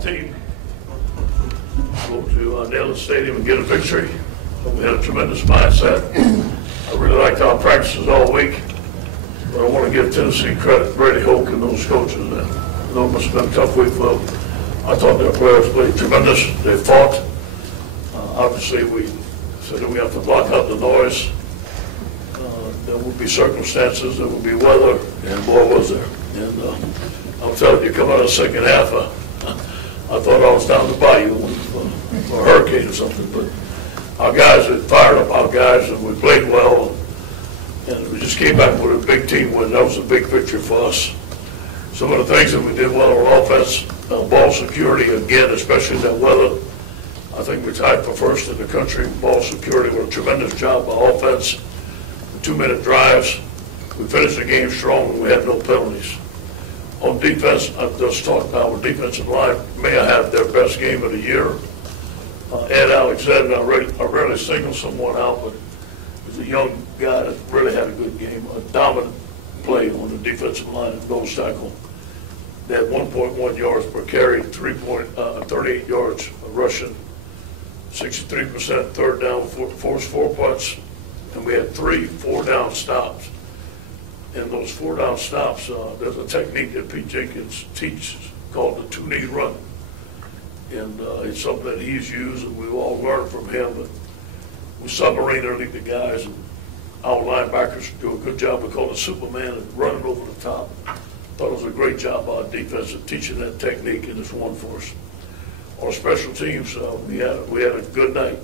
team go to Neyland Stadium and get a victory. We had a tremendous mindset. I really liked our practices all week. But I want to give Tennessee credit, Brady Hoke and those coaches. I know it must have been a tough week for them. I thought their players played tremendous. They fought. Obviously, we said that we have to block out the noise. There would be circumstances, there would be weather, and boy, was there. And I'm telling you, come out of the second half, I thought I was down the bayou for a hurricane or something. But our guys had fired up our guys, and we played well. And we just came back with a big team win. That was a big victory for us. Some of the things that we did well on offense, ball security, again, especially in that weather. I think we tied for first in the country. Ball security with a tremendous job by offense. 2-minute drives. We finished the game strong and we had no penalties. On defense, I've just talked about our defensive line may have had their best game of the year. Ed Alexander, I rarely single someone out, but he's a young guy that really had a good game, a dominant play on the defensive line and nose tackle. They had 1.1 yards per carry, 38 yards rushing, 63% third down, forced 4 punts, and we had 3 4-down stops. And those 4-down stops, there's a technique that Pete Jenkins teaches called the 2-knee run. And it's something that he's used and we've all learned from him. But we submarine underneath the guys, and our linebackers do a good job. We call it Superman and running over the top. Thought it was a great job by our defense of teaching that technique, and it's won for us. On special teams, we had a good night.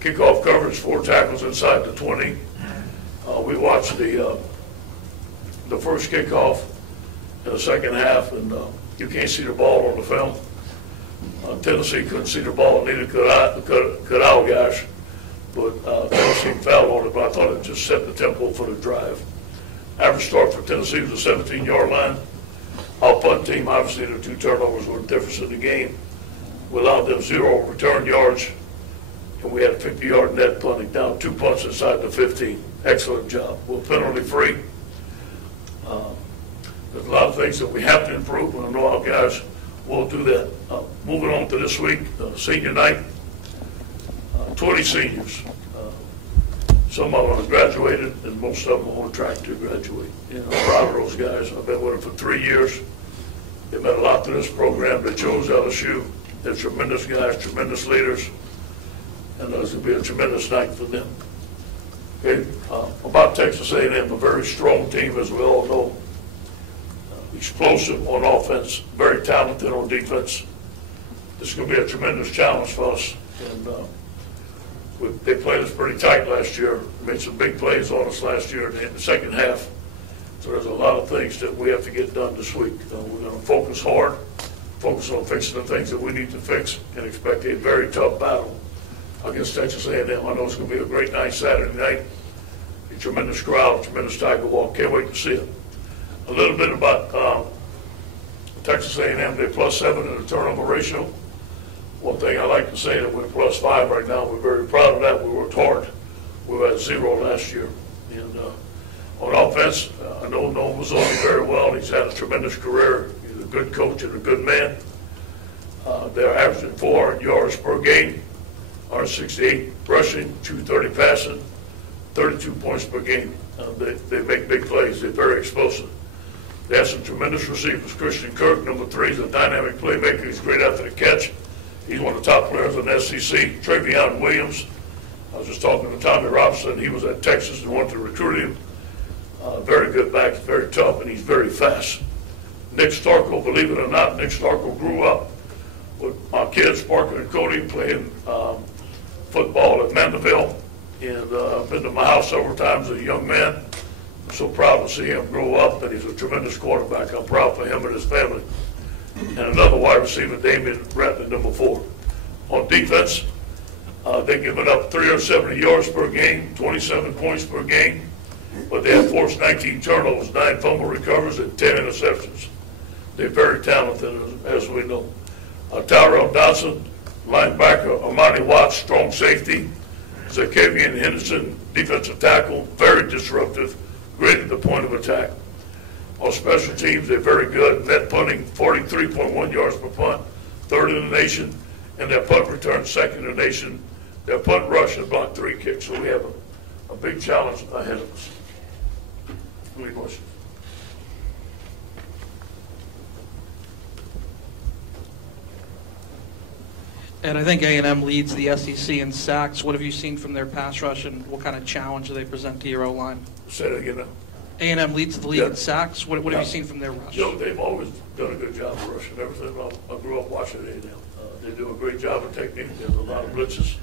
Kickoff coverage, 4 tackles inside the 20. We watched the first kickoff in the second half, and you can't see the ball on the film. Tennessee couldn't see the ball, neither could our guys. But Tennessee fouled on it, but I thought it just set the tempo for the drive. Average start for Tennessee was a 17-yard line. Our punt team, obviously, the 2 turnovers were the difference in the game. We allowed them 0 return yards, and we had a 50-yard net punting down 2 punts inside the 15. Excellent job. We're penalty free. There's a lot of things that we have to improve, and I know our guys will do that. Moving on to this week, senior night, 20 seniors. Some of them have graduated, and most of them are on track to graduate. I'm proud of those guys. I've been with them for 3 years. They meant a lot to this program. They chose LSU. They're tremendous guys, tremendous leaders, and it's going to be a tremendous night for them. Okay, about Texas A&M, a very strong team, as we all know. Explosive on offense, very talented on defense. This is going to be a tremendous challenge for us. And they played us pretty tight last year. Made some big plays on us last year in the second half. So there's a lot of things that we have to get done this week. We're going to focus hard, focus on fixing the things that we need to fix, and expect a very tough battle against Texas A&M. I know it's going to be a great night Saturday night. A tremendous crowd, tremendous Tiger Walk. Can't wait to see it. A little bit about Texas A&M. They're +7 in the turnover ratio. One thing I like to say that we're +5 right now. We're very proud of that. We worked hard. We were at 0 last year. And on offense, I know Noah Mazzoni very well. He's had a tremendous career. He's a good coach and a good man. They're averaging 400 yards per game, 168 rushing, 230 passing, 32 points per game. They make big plays. They're very explosive. They have some tremendous receivers. Christian Kirk, number 3, is a dynamic playmaker. He's great after the catch. He's one of the top players in the SEC. Travion Williams, I was just talking to Tommy Robinson. He was at Texas and wanted to recruit him. Very good back, very tough, and he's very fast. Nick Starkel, believe it or not, Nick Starkel grew up with my kids, Parker and Cody, playing football at Mandeville. And I've been to my house several times as a young man. I'm so proud to see him grow up, and he's a tremendous quarterback. I'm proud for him and his family. And another wide receiver, Damian Ratlin, number 4. On defense, they're giving up 370 yards per game, 27 points per game, but they have forced 19 turnovers, 9 fumble recovers, and 10 interceptions. They're very talented, as we know. Tyrell Dodson, linebacker, Amani Watts, strong safety, Zakavian Henderson, defensive tackle, very disruptive, great at the point of attack. On special teams, they're very good. Net punting, 43.1 yards per punt, third in the nation, and their punt return second in the nation. Their punt rush and block 3 kicks. So we have a big challenge ahead of us. Any questions? And I think A&M leads the SEC in sacks. What have you seen from their pass rush, and what kind of challenge do they present to your O-line? Say that again now. A&M leads the league in sacks. What have you seen from their rush? You know, they've always done a good job of rushing everything. I grew up watching A&M. They do a great job of technique. There's a lot of blitzes.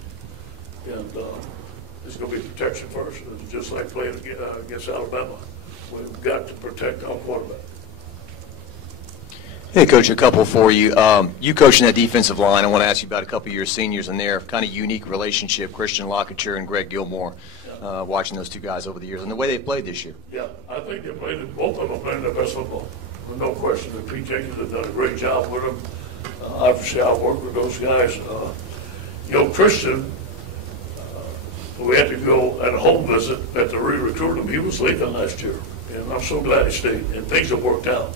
And it's going to be protection first. It's just like playing against Alabama. We've got to protect our quarterback. Hey, Coach, a couple for you. You coaching that defensive line, I want to ask you about a couple of your seniors in there. Kind of unique relationship, Christian Lockature and Greg Gilmore, watching those two guys over the years and the way they played this year. Yeah, I think both of them are playing their best football. No question. And Pete Jenkins has done a great job with them. Obviously, I work with those guys. You know, Christian, we had to go at a home visit at the re-recruit him. He was leaving last year, and I'm so glad he stayed. And things have worked out.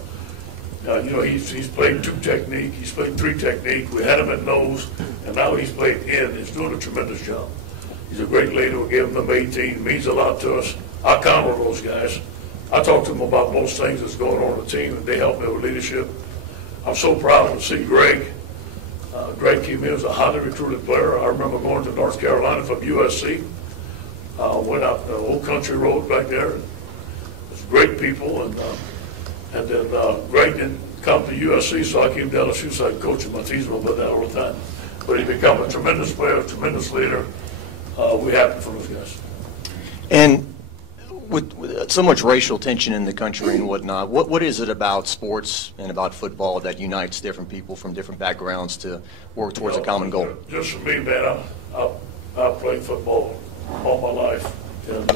You know, he's played 2 technique, he's played 3 technique. We had him at nose, and now he's played in. He's doing a tremendous job. He's a great leader. We gave him number 18. Means a lot to us. I count on those guys. I talk to them about most things that's going on in the team, and they help me with leadership. I'm so proud to see Greg. Greg came in as a highly recruited player. I remember going to North Carolina from USC. Went out the old country road back there. It's great people, and then Greg didn't come to USC, so I came down to shoot so I could coach him. I tease him about that all the time. But he became a tremendous player, a tremendous leader. We happy for those guys. And with so much racial tension in the country and whatnot, what is it about sports and about football that unites different people from different backgrounds to work towards a common goal? Just for me, man, I played football all my life, and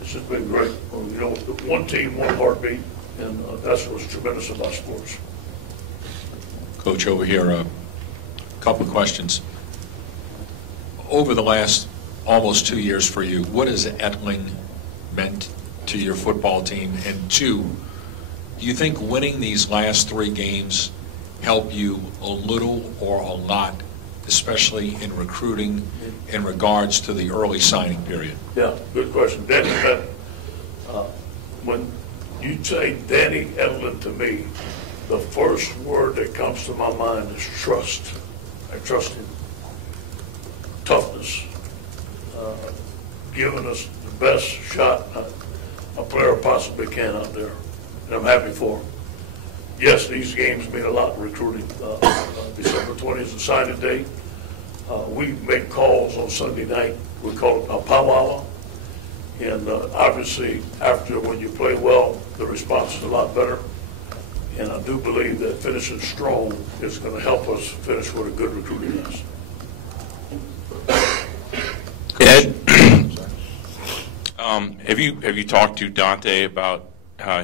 it's just been great. You know, one team, one heartbeat, and that's what's tremendous about sports. Coach, over here, a couple of questions. Over the last almost 2 years for you, what has Etling meant to your football team? And 2, do you think winning these last 3 games help you a little or a lot, especially in recruiting in regards to the early signing period? Yeah, good question. Danny, when you say Danny Etling to me, the first word that comes to my mind is trust. I trust him. Toughness. Giving us the best shot a player possibly can out there. And I'm happy for him. Yes, these games mean a lot in recruiting. December 20th is the signing date. We make calls on Sunday night. We call it a powwow. And obviously, after when you play well, the response is a lot better. And I do believe that finishing strong is going to help us finish with a good recruiting class. Ed, have you talked to Dante about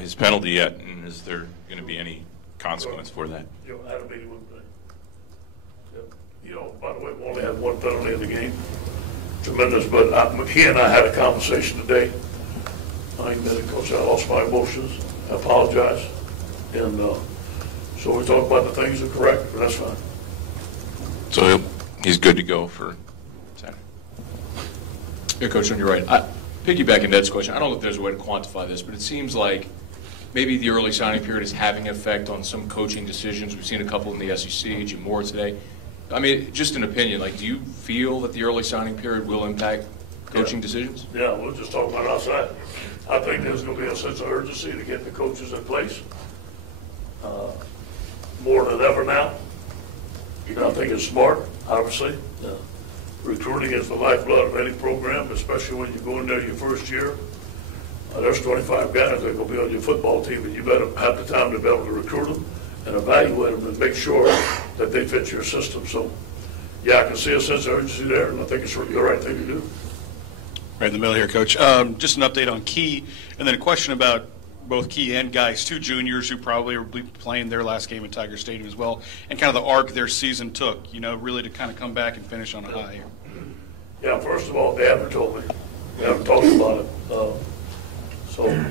his penalty yet, and is there going to be any consequence for that? You know, I had a meeting with him. You know, by the way, we only had 1 penalty in the game. Tremendous, but he and I had a conversation today. I admit, Coach, I lost my emotions. I apologize. And so we talked about the things that are correct, but that's fine. So he's good to go for Saturday. Yeah, Coach, on your right. Piggybacking Ned's question, I don't know if there's a way to quantify this, but it seems like maybe the early signing period is having an effect on some coaching decisions. We've seen a couple in the SEC, Jim Moore today. I mean, just an opinion, like, do you feel that the early signing period will impact coaching decisions? Yeah, we'll just talk about outside. I think there's going to be a sense of urgency to get the coaches in place more than ever now. You know, I think it's smart, obviously. Recruiting is the lifeblood of any program, especially when you go in there your first year. There's 25 guys that are going to be on your football team, and you better have the time to be able to recruit them and evaluate them and make sure that they fit your system. So, yeah, I can see a sense of urgency there, and I think it's really the right thing to do. Right in the middle here, Coach. Just an update on Key, and then a question about both Key and Geis, 2 juniors who probably will be playing their last game at Tiger Stadium as well, and kind of the arc their season took, you know, really to kind of come back and finish on a high here. Yeah, first of all, they haven't told me. They haven't talked about it.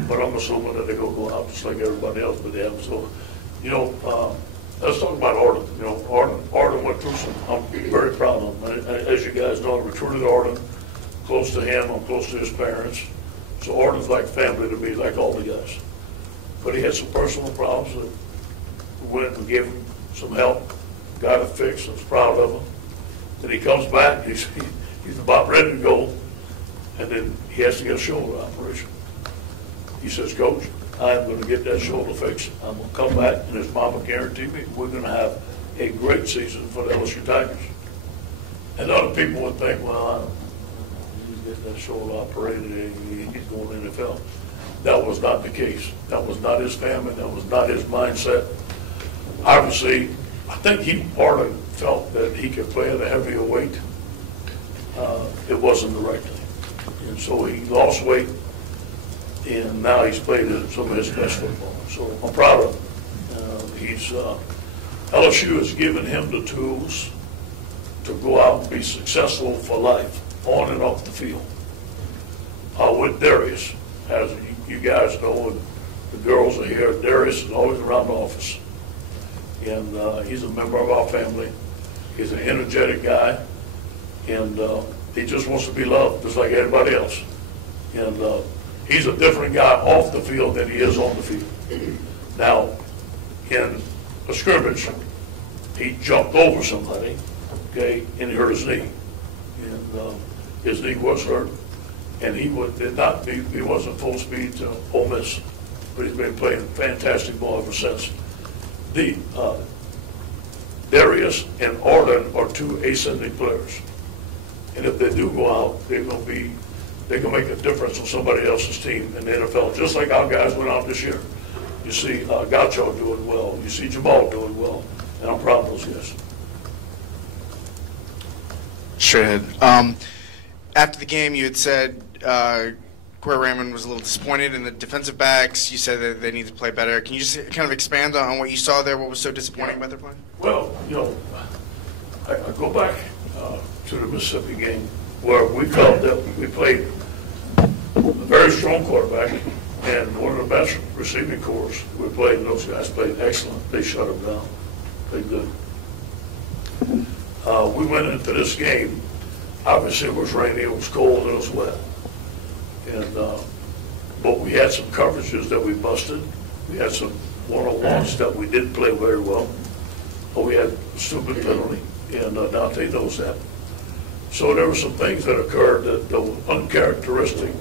But I'm assuming that they're going to go out just like everybody else, but they haven't. So, you know, let's talk about order. Arden went through some, I'm very proud of him. As you guys know, I recruited Arden, close to him, I'm close to his parents. So Arden's like family to me, like all the guys. But he had some personal problems that we went and gave him some help, got it fixed, I was proud of him. Then he comes back, he's about ready to go, and then he has to get a shoulder operation. He says, Coach, I'm going to get that shoulder fixed. I'm going to come back, and his mama guaranteed me we're going to have a great season for the LSU Tigers. And other people would think, well, he's getting that shoulder operated, and he's going to the NFL. That was not the case. That was not his family. That was not his mindset. Obviously, I think he Arden felt that he could play at a heavier weight. It wasn't the right thing. And so he lost weight, and now he's played some of his best football. So I'm proud of him. LSU has given him the tools to go out and be successful for life, on and off the field. With Darius, as you guys know, and the girls are here, Darius is always around the office. And he's a member of our family. He's an energetic guy, and he just wants to be loved, just like everybody else. And he's a different guy off the field than he is on the field. Now, in a scrimmage, he jumped over somebody, okay, and he hurt his knee. And his knee was hurt, and he wasn't full speed to Ole Miss, but he's been playing fantastic ball ever since. Darius and Arden are two ascending players, and if they do go out, they can make a difference on somebody else's team in the NFL, just like our guys went out this year. You see Gaucho doing well, you see Jamal doing well, and I'm proud of those guys. Sure. After the game, you had said Corey Raymond was a little disappointed in the defensive backs. You said that they need to play better. Can you just kind of expand on what you saw there? What was so disappointing about their play? Well, I go back to the Mississippi game where we felt that we played a very strong quarterback and one of the best receiving corps we played, and those guys played excellent. They shut them down. Played good. We went into this game. Obviously, it was rainy, it was cold, it was wet. And but we had some coverages that we busted. We had some one-on-ones that we didn't play very well. But we had a stupid penalty, and Dante knows that. So there were some things that occurred that were uncharacteristic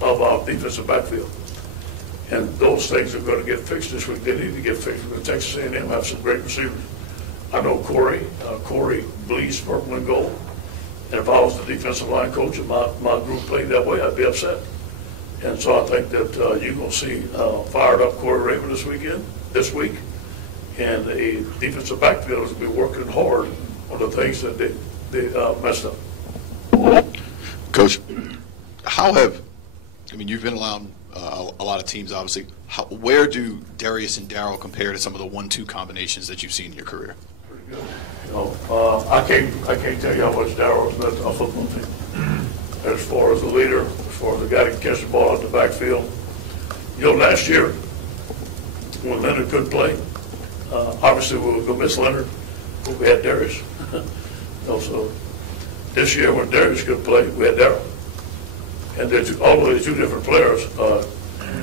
of our defensive backfield. And those things are going to get fixed this week. They need to get fixed because Texas A&M have some great receivers. I know Corey bleeds purple and gold. And if I was the defensive line coach and my group played that way, I'd be upset. And so I think that you're going to see fired up Corey Raymond this week. And the defensive backfield is going to be working hard on the things that they messed up. Coach, you've been around a lot of teams, obviously. Where do Darius and Darryl compare to some of the 1-2 combinations that you've seen in your career? Pretty good. I can't tell you how much Darryl has meant to our football team. As far as the leader, as far as the guy that can catch the ball out the backfield. Last year, when Leonard couldn't play, obviously we were going to miss Leonard, but we had Darius. So this year when Darius couldn't play, we had Darryl. And although they're two different players,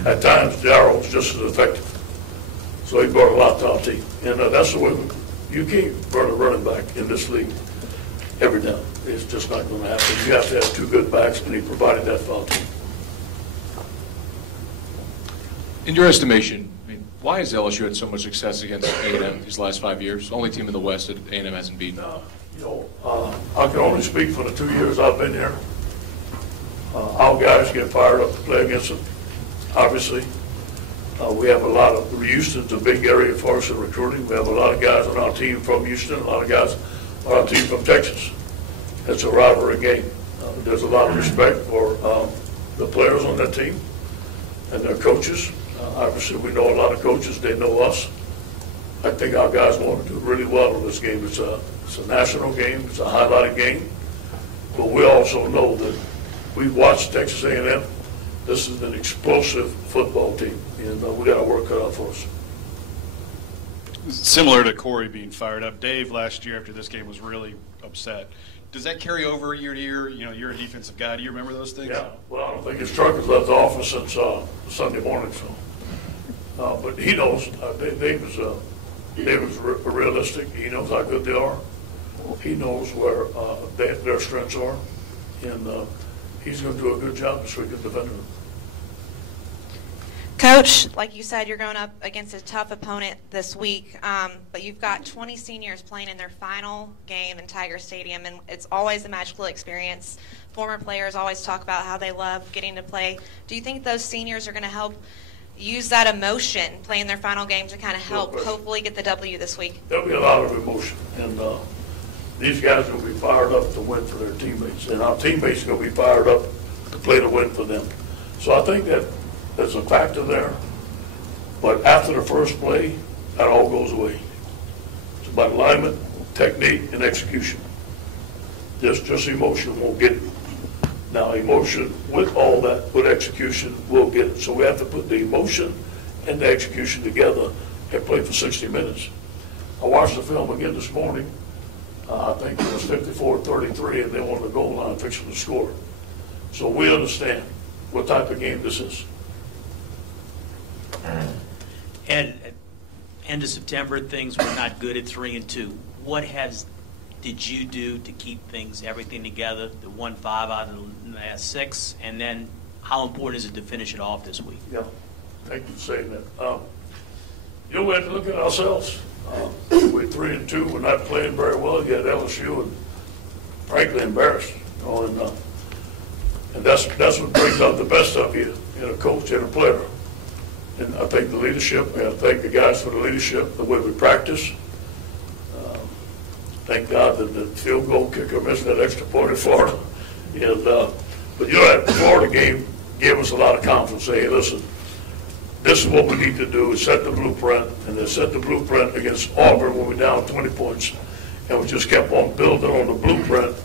at times Darryl was just as effective. So he brought a lot to our team. And that's the way you can't burn a running back in this league every down. It's just not going to happen. You have to have two good backs, and he provided that for our team. In your estimation, why has LSU had so much success against A&M these last 5 years? Only team in the West that A&M hasn't beaten. I can only speak for the 2 years I've been here. Our guys get fired up to play against them, obviously. We have Houston's a big area for us in recruiting. We have a lot of guys on our team from Houston, a lot of guys on our team from Texas. It's a rivalry game. There's a lot of respect for the players on that team and their coaches. Obviously, we know a lot of coaches. They know us. I think our guys want to do really well in this game. It's a national game. It's a highlighted game. But we also know that we've watched Texas A&M. This is an explosive football team, and we got our work cut out for us. Similar to Corey being fired up, Dave last year after this game was really upset. Does that carry over year to year? You know, you're a defensive guy. Do you remember those things? Yeah, well, I don't think his truck has left the office since Sunday morning, so. But he knows, Dave was realistic. He knows how good they are. He knows where their strengths are, and he's going to do a good job this week of defending them. Coach, like you said, you're going up against a tough opponent this week, but you've got 20 seniors playing in their final game in Tiger Stadium, and it's always a magical experience. Former players always talk about how they love getting to play. Do you think those seniors are going to help use that emotion playing their final game to kind of help hopefully get the W this week? There'll be a lot of emotion, and these guys will be fired up to win for their teammates, and our teammates are going to be fired up to play to win for them. So I think that there's a factor there, but after the first play, that all goes away. It's about alignment, technique, and execution. Just emotion won't get it. Now, emotion with all that, with execution, will get it. So we have to put the emotion and the execution together and play for 60 minutes. I watched the film again this morning. I think it was 54-33, and they were on the goal line fixing to score. So we understand what type of game this is. And at end of September, things were not good at 3-2. What did you do to keep everything together? The 1-5 out of the last 6, and then how important is it to finish it off this week? Yeah, thank you for saying that. We have to look at ourselves. We're 3-2. We're not playing very well. You had LSU and frankly embarrassed. And that's what brings out the best of you in a coach and a player. And I thank the leadership, and I thank the guys for the leadership, the way we practice. Thank God that the field goal kicker missed that extra point in Florida. And, but that Florida game gave us a lot of confidence. Say, hey, listen, this is what we need to do, is set the blueprint, and then set the blueprint against Auburn when we're down 20 points. And we just kept on building on the blueprint.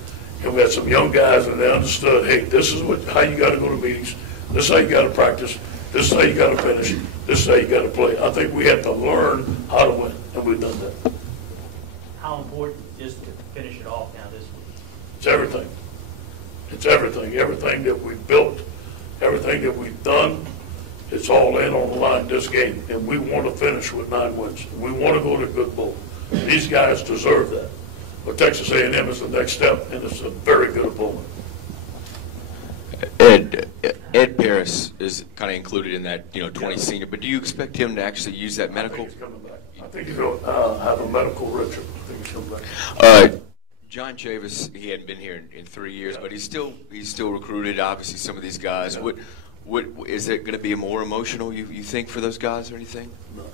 And we had some young guys, and they understood, hey, this is how you got to go to meetings. This is how you got to practice. This is how you got to finish. This is how you got to play. I think we had to learn how to win, and we've done that. How important is it to finish it off now this week? It's everything. It's everything. Everything that we've built, everything that we've done, it's all in on the line this game. And we want to finish with 9 wins. We want to go to a good bowl. These guys deserve that. But Texas A&M is the next step, and it's a very good opponent. Ed Paris is kind of included in that 20 senior, but do you expect him to actually use that medical? I think he's coming back. I think he's going to have a medical ritual. I think he's coming back. John Chavis, he hadn't been here in 3 years, but he's still recruited. Obviously, some of these guys. Yeah. What is it going to be more emotional? You think for those guys or anything? No.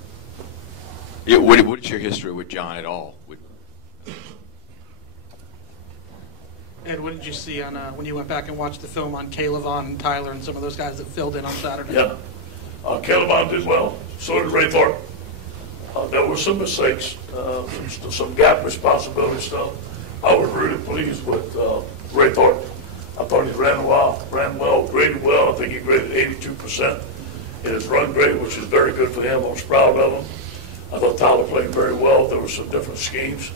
Yeah. What is your history with John at all? Ed, what did you see on when you went back and watched the film on Caleb and Tyler and some of those guys that filled in on Saturday? Yeah, Caleb did well. So did Ray Thornton. There were some mistakes, some gap responsibility stuff. I was really pleased with Ray Thornton. I thought he ran well, graded well. I think he graded 82% in his run grade, which is very good for him. I was proud of him. I thought Tyler played very well. There were some different schemes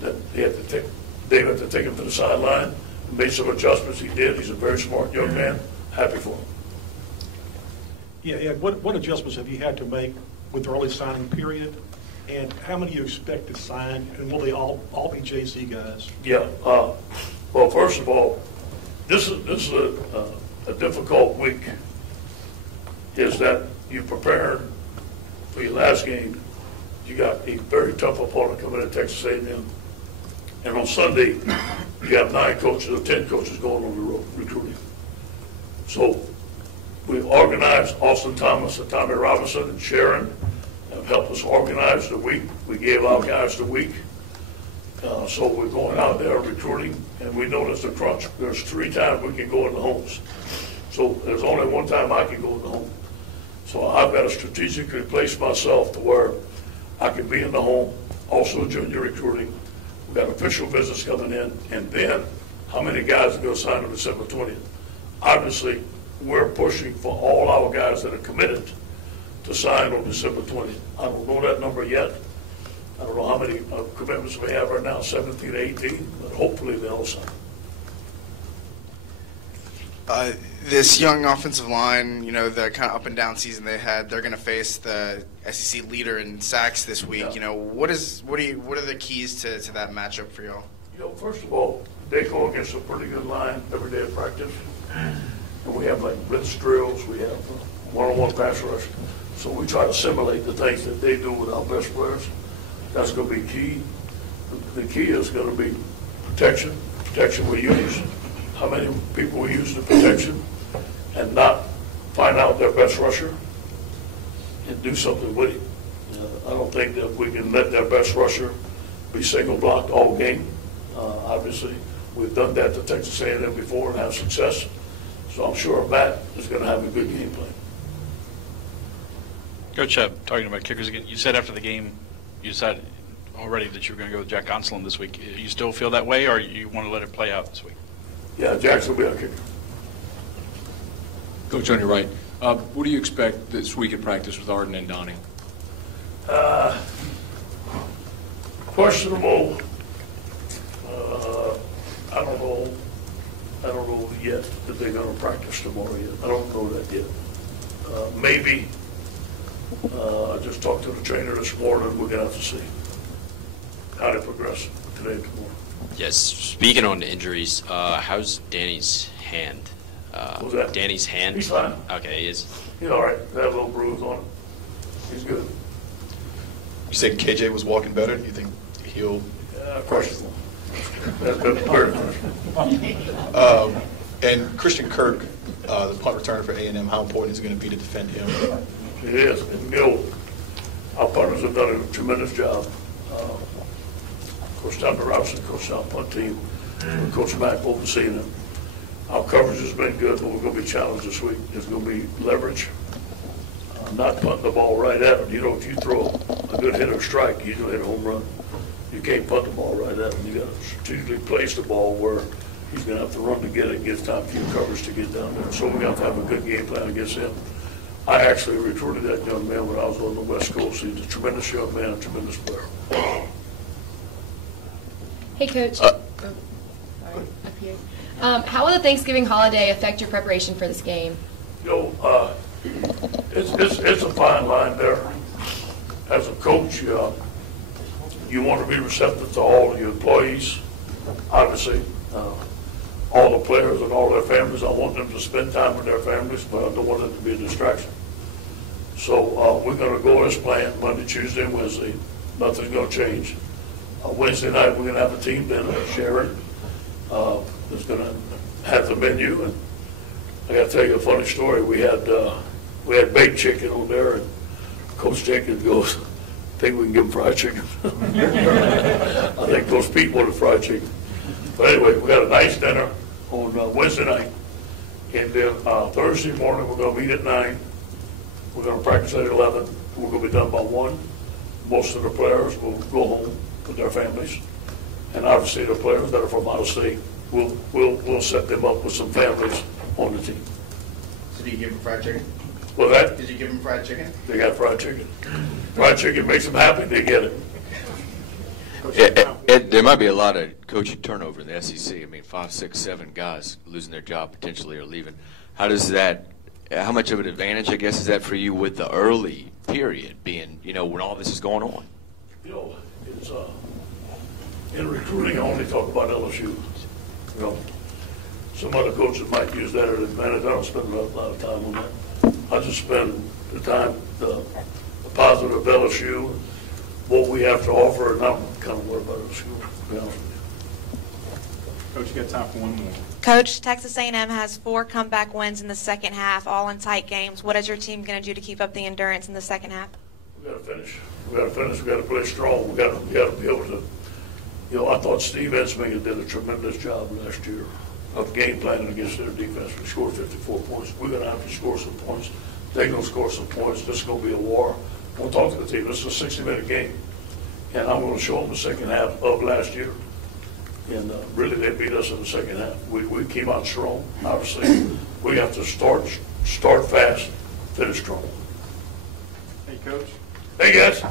that Dave had to take him to the sideline, made some adjustments. He did. He's a very smart young man. Happy for him. Yeah, Ed, what adjustments have you had to make with the early signing period? And how many do you expect to sign? And will they all be JC guys? Yeah. Well, first of all, this is a difficult week. Is that you prepared for your last game. You got a very tough opponent coming in Texas A&M. And on Sunday, you got 9 coaches or 10 coaches going on the road recruiting. So we organized Austin Thomas and Tommy Robinson and Sharon have helped us organize the week. We gave our guys the week. So we're going out there recruiting, and we know there's a crunch. There's 3 times we can go in the homes. So there's only 1 time I can go in the home. So I've got to strategically place myself to where I can be in the home, also junior recruiting. We've got official business coming in, and then how many guys are going to sign on December 20th? Obviously, we're pushing for all our guys that are committed to sign on December 20th. I don't know that number yet, I don't know how many commitments we have right now, 17, 18, but hopefully they'll sign. This young offensive line, you know, the kind of up and down season they had, they're going to face the SEC leader in sacks this week. Yeah. You know, what are the keys to that matchup for y'all? You know, first of all, they go against a pretty good line every day of practice. And we have like blitz drills, we have one-on-one pass rush. So we try to simulate the things that they do with our best players. That's going to be key. The key is going to be protection we use, how many people we use in protection, and not find out their best rusher and do something with it. I don't think that we can let their best rusher be single blocked all game. Obviously, we've done that to Texas A&M before and have success. So I'm sure Matt is going to have a good game plan. Coach, talking about kickers again, you said after the game, you decided already that you were going to go with Jack Gonsolin this week. You still feel that way, or you want to let it play out this week? Yeah, Jackson will be our kicker. Coach, on your right, what do you expect this week in practice with Arden and Donnie? Questionable. I don't know yet that they're going to practice tomorrow yet. I don't know that yet. Maybe. I just talked to the trainer this morning. We're going to have to see how they progress today and tomorrow. Yes. Speaking on injuries, how's Danny's hand? What's that? Danny's hand? He's fine. Okay, he is. He's all right. They have a little bruise on him. He's good. You said KJ was walking better. Do you think he'll? Questionable. That's good. Very questionable. And Christian Kirk, the punt returner for A&M, how important is it going to be to defend him? It is. And, you know, our partners have done a tremendous job. Coach Tommy Robinson, coached our punt team, Coach Mack overseeing them. Our coverage has been good, but we're going to be challenged this week. There's going to be leverage, not punting the ball right at him. You know, if you throw a good hit or strike, you don't hit a home run. You can't punt the ball right at him. You got to strategically place the ball where he's going to have to run to get it, give time for your coverage to get down there. So we have to have a good game plan against him. I actually recruited that young man when I was on the West Coast. He's a tremendous young man, a tremendous player. Hey, Coach. Sorry, up here. How will the Thanksgiving holiday affect your preparation for this game? You know, it's a fine line there. As a coach, you want to be receptive to all of your employees, obviously. All the players and all their families, I want them to spend time with their families, but I don't want them to be a distraction. So we're going to go as planned Monday, Tuesday, and Wednesday. Nothing's going to change. Wednesday night, we're going to have a team dinner. Sharon is going to have the menu. And I got to tell you a funny story. We had baked chicken on there, and Coach Jenkins goes, I think we can give them fried chicken. I think Coach Pete wanted fried chicken. But anyway, we got a nice dinner on Wednesday night. And then Thursday morning, we're going to meet at 9. We're going to practice at 11. We're going to be done by 1. Most of the players will go home with their families. And obviously the players that are from out of state, we'll set them up with some families on the team. So do you give them fried chicken? Well, that? Did you give them fried chicken? They got fried chicken. Fried chicken makes them happy, they get it. There might be a lot of coaching turnover in the SEC. I mean, 5, 6, 7 guys losing their job potentially or leaving. How much of an advantage, I guess, is that for you with the early period being, you know, when all this is going on? You know, it's, in recruiting, I only talk about LSU. You know, some other coaches might use that as an advantage. I don't spend a lot of time on that. I just spend the time, the positive of LSU, what we have to offer, and I'm kind of worried about LSU, to be honest with you. Coach, you got time for one more. Coach, Texas A&M has 4 comeback wins in the second half, all in tight games. What is your team going to do to keep up the endurance in the second half? We got to finish. We got to finish. We got to play strong. We got to be able to. You know, I thought Steve Ensminger did a tremendous job last year of game planning against their defense. We scored 54 points. We're going to have to score some points. They're going to score some points. This is going to be a war. We'll talk to the team. This is a 60-minute game, and I'm going to show them the second half of last year. And really, they beat us in the second half. We came out strong. Obviously, we have to start fast, finish strong. Hey, Coach. Hey, guys.